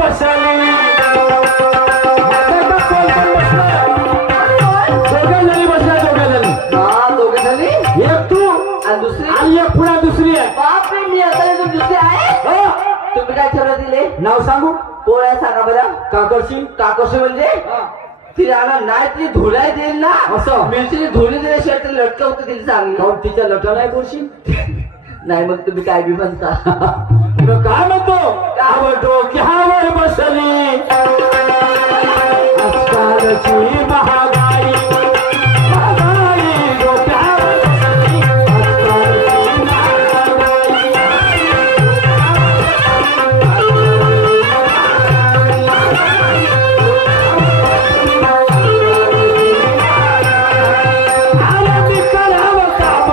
बसली दोघे बसला दोघे झाली एक तू आणि दुसरी आणि एक पुन्हा दुसरी आहे बापरे मी आता दुसरी आहे हो. तुम्ही काय ठरवलं दिले नाव सांगू कोण आहे सांगा बरं काकडशी काकोशी म्हणजे ती राहणार नाही ती धुलाय देईल ना असं मिरची धुली दिल्याशिवाय ती लटकं होतं तिला चांगली काऊन तिच्या लटा नाही बोलशील नाही मग तुम्ही काय बी म्हणता मग काय म्हणतो काय डोक्यावर बसली आजकालची महागाई महागाई डोक्यावर बसली आजकालची महागाई आरामी करावं काम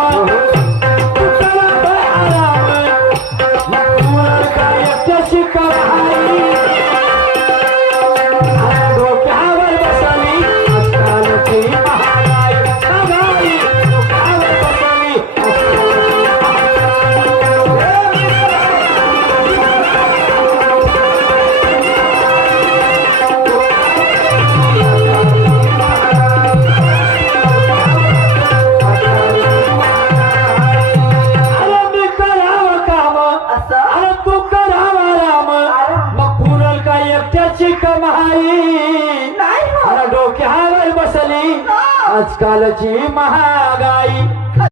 डोक्यावर बसली आजकालची महागाई महागाई डोक्यावर बसली अरे मी करावं काम असं अरे तू करावा राम मग पुरल का एकट्याची कमाई नाही हो. अरे डोक्यावर बसली आजकालची महागाई